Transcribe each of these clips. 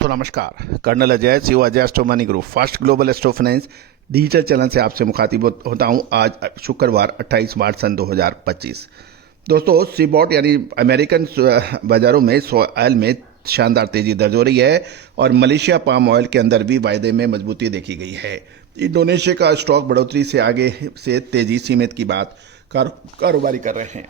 दोस्तों नमस्कार। Colonel Ajay, CEO Ajay Astro Money Group Fast Global Astro Finance digital channel से आपसे मुखातिब होता हूं। आज शुक्रवार 28 मार्च सन 2025। दोस्तों सीबॉट यानी अमेरिकन बाजारों में ऑयल में शानदार तेजी दर्ज हो रही है और मलेशिया पाम ऑयल के अंदर भी वायदे में मजबूती देखी गई है। इंडोनेशिया का स्टॉक बढ़ोतरी से आगे से तेजी सीमित की बात कारोबारी कर रहे हैं।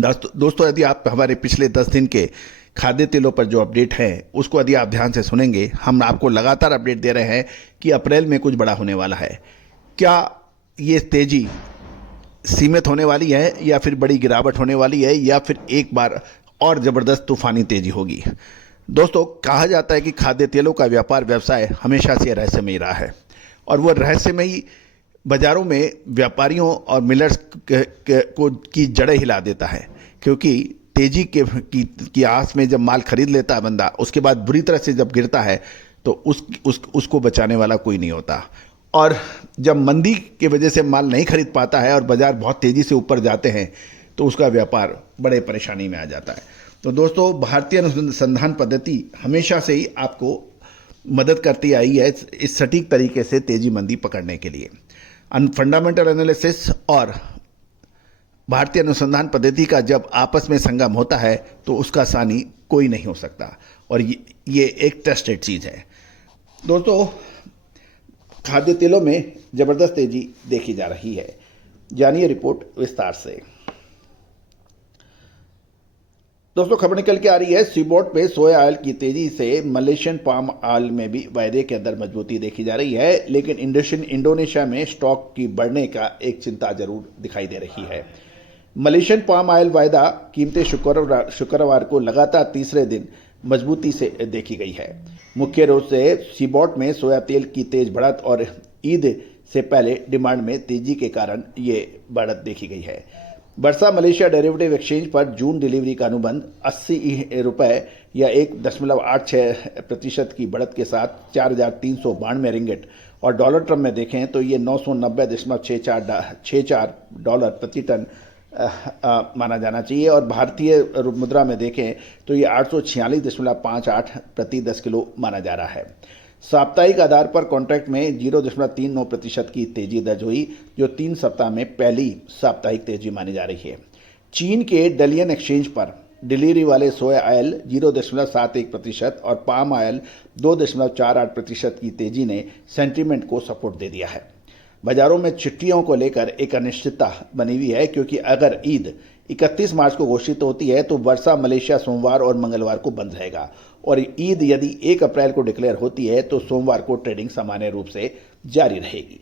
दोस्तों यदि आप हमारे पिछले 10 दिन के खाद्य तेलों पर जो अपडेट है उसको यदि आप ध्यान से सुनेंगे, हम आपको लगातार अपडेट दे रहे हैं कि अप्रैल में कुछ बड़ा होने वाला है। क्या ये तेजी सीमित होने वाली है या फिर बड़ी गिरावट होने वाली है या फिर एक बार और ज़बरदस्त तूफानी तेजी होगी? दोस्तों कहा जाता है कि खाद्य तेलों का व्यापार व्यवसाय हमेशा से रहस्यमयी रहा है और वो रहस्यमयी बाज़ारों में व्यापारियों और मिलर्स की जड़ें हिला देता है, क्योंकि तेजी की आस में जब माल खरीद लेता है बंदा, उसके बाद बुरी तरह से जब गिरता है तो उसको बचाने वाला कोई नहीं होता। और जब मंदी की वजह से माल नहीं खरीद पाता है और बाज़ार बहुत तेज़ी से ऊपर जाते हैं तो उसका व्यापार बड़े परेशानी में आ जाता है। तो दोस्तों भारतीय अनुसंधान पद्धति हमेशा से ही आपको मदद करती आई है इस सटीक तरीके से तेजी मंदी पकड़ने के लिए। फंडामेंटल एनालिसिस और भारतीय अनुसंधान पद्धति का जब आपस में संगम होता है तो उसका सानी कोई नहीं हो सकता और ये एक टेस्टेड चीज़ है। दोस्तों खाद्य तेलों में ज़बरदस्त तेजी देखी जा रही है, जानिए रिपोर्ट विस्तार से। दोस्तों खबर निकल के आ रही है सीबॉट पे सोया ऑयल की तेजी से मलेशियन पाम ऑयल में भी वायदे के अंदर मजबूती देखी जा रही है, लेकिन इंडोनेशिया में स्टॉक की बढ़ने का एक चिंता जरूर दिखाई दे रही है। मलेशियन पाम ऑयल वायदा कीमतें शुक्रवार को लगातार तीसरे दिन मजबूती से देखी गई है। मुख्य रूप से सीबॉट में सोया तेल की तेज बढ़त और ईद से पहले डिमांड में तेजी के कारण ये बढ़त देखी गई है। बर्सा मलेशिया डेरिवेटिव एक्सचेंज पर जून डिलीवरी का अनुबंध 80 रुपये या 1.86% की बढ़त के साथ 4,392 रिंगिट और डॉलर टर्म में देखें तो ये 990.64 डॉलर प्रति टन माना जाना चाहिए और भारतीय मुद्रा में देखें तो ये 846.58 प्रति 10 किलो माना जा रहा है। साप्ताहिक आधार पर कॉन्ट्रैक्ट में 0.39% की तेजी दर्ज हुई, जो 3 सप्ताह में पहली साप्ताहिक तेजी मानी जा रही है। चीन के डलियन एक्सचेंज पर डिलीवरी वाले सोया ऑयल 0.71% और पाम ऑयल 2.48% की तेजी ने सेंटीमेंट को सपोर्ट दे दिया है। बाजारों में छुट्टियों को लेकर एक अनिश्चितता बनी हुई है, क्योंकि अगर ईद 31 मार्च को घोषित होती है तो वर्षा मलेशिया सोमवार और मंगलवार को बंद रहेगा और ईद यदि 1 अप्रैल को डिक्लेयर होती है तो सोमवार को ट्रेडिंग सामान्य रूप से जारी रहेगी।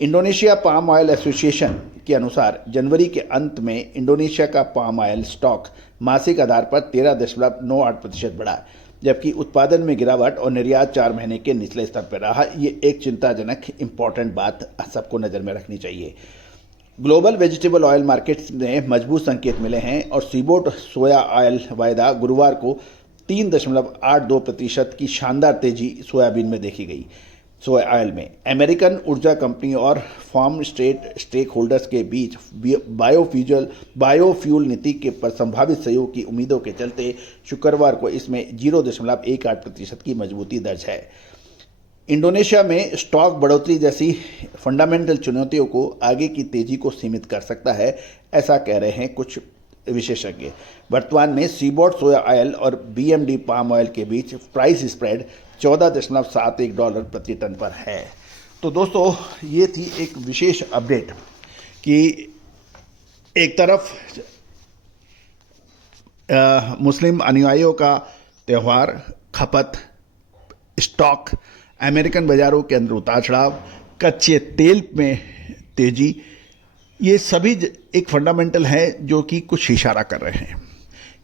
इंडोनेशिया पाम ऑयल एसोसिएशन के अनुसार जनवरी के अंत में इंडोनेशिया का पाम ऑयल स्टॉक मासिक आधार पर 13.98% बढ़ा, जबकि उत्पादन में गिरावट और निर्यात 4 महीने के निचले स्तर पर रहा। ये एक चिंताजनक इंपॉर्टेंट बात सबको नज़र में रखनी चाहिए। ग्लोबल वेजिटेबल ऑयल मार्केट्स में मजबूत संकेत मिले हैं और सीबॉट सोया ऑयल वायदा गुरुवार को 3.82% की शानदार तेजी सोयाबीन में देखी गई। सोया ऑयल में अमेरिकन ऊर्जा कंपनी और फार्म स्टेक होल्डर्स के बीच बायोफ्यूल नीति के पर संभावित सहयोग की उम्मीदों के चलते शुक्रवार को इसमें 0.18% की मजबूती दर्ज है। इंडोनेशिया में स्टॉक बढ़ोतरी जैसी फंडामेंटल चुनौतियों को आगे की तेजी को सीमित कर सकता है, ऐसा कह रहे हैं कुछ विशेषज्ञ। वर्तमान में सीबॉट सोया ऑयल और बीएमडी पाम ऑयल के बीच प्राइस स्प्रेड 14.71 डॉलर प्रति टन पर है। तो दोस्तों ये थी एक विशेष अपडेट कि एक तरफ मुस्लिम अनुयायियों का त्यौहार, खपत, स्टॉक, अमेरिकन बाज़ारों के अंदर उतार चढ़ाव, कच्चे तेल में तेजी, ये सभी एक फंडामेंटल है जो कि कुछ इशारा कर रहे हैं।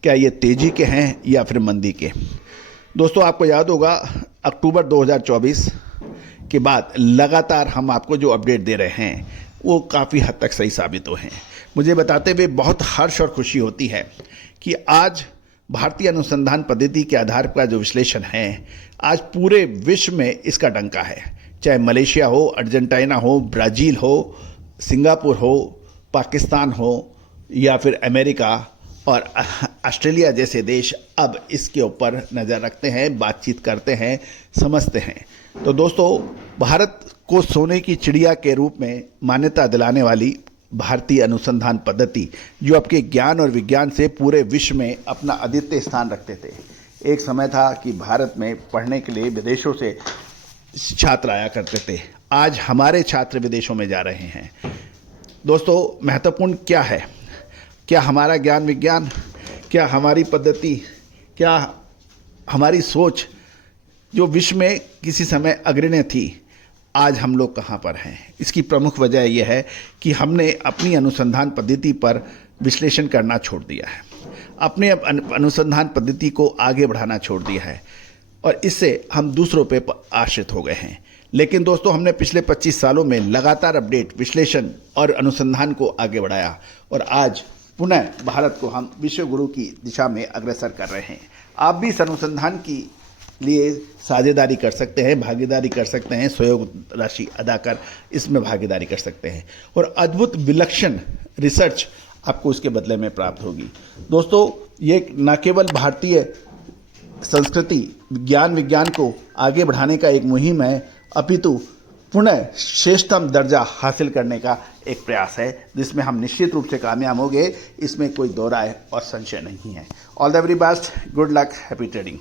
क्या ये तेजी के हैं या फिर मंदी के? दोस्तों आपको याद होगा अक्टूबर 2024 के बाद लगातार हम आपको जो अपडेट दे रहे हैं वो काफ़ी हद तक सही साबित हुए हैं। मुझे बताते हुए बहुत हर्ष और खुशी होती है कि आज भारतीय अनुसंधान पद्धति के आधार पर जो विश्लेषण है, आज पूरे विश्व में इसका डंका है। चाहे मलेशिया हो, अर्जेंटीना हो, ब्राज़ील हो, सिंगापुर हो, पाकिस्तान हो या फिर अमेरिका और ऑस्ट्रेलिया जैसे देश अब इसके ऊपर नज़र रखते हैं, बातचीत करते हैं, समझते हैं। तो दोस्तों, भारत को सोने की चिड़िया के रूप में मान्यता दिलाने वाली भारतीय अनुसंधान पद्धति, जो आपके ज्ञान और विज्ञान से पूरे विश्व में अपना अद्वितीय स्थान रखते थे। एक समय था कि भारत में पढ़ने के लिए विदेशों से छात्र आया करते थे। आज हमारे छात्र विदेशों में जा रहे हैं। दोस्तों, महत्वपूर्ण क्या है? क्या हमारा ज्ञान विज्ञान, क्या हमारी पद्धति, क्या हमारी सोच जो विश्व में किसी समय अग्रणी थी, आज हम लोग कहाँ पर हैं? इसकी प्रमुख वजह यह है कि हमने अपनी अनुसंधान पद्धति पर विश्लेषण करना छोड़ दिया है, अपने अनुसंधान पद्धति को आगे बढ़ाना छोड़ दिया है और इससे हम दूसरों पे आश्रित हो गए हैं। लेकिन दोस्तों, हमने पिछले 25 सालों में लगातार अपडेट, विश्लेषण और अनुसंधान को आगे बढ़ाया और आज पुनः भारत को हम विश्व गुरु की दिशा में अग्रसर कर रहे हैं। आप भी इस अनुसंधान की लिए साझेदारी कर सकते हैं, भागीदारी कर सकते हैं, सहयोग राशि अदा कर इसमें भागीदारी कर सकते हैं और अद्भुत विलक्षण रिसर्च आपको इसके बदले में प्राप्त होगी। दोस्तों, ये न केवल भारतीय संस्कृति, ज्ञान विज्ञान को आगे बढ़ाने का एक मुहिम है, अपितु पुनः श्रेष्ठतम दर्जा हासिल करने का एक प्रयास है, जिसमें हम निश्चित रूप से कामयाब होंगे। इसमें कोई दो राय और संशय नहीं है। All the very best, good luck, happy trading.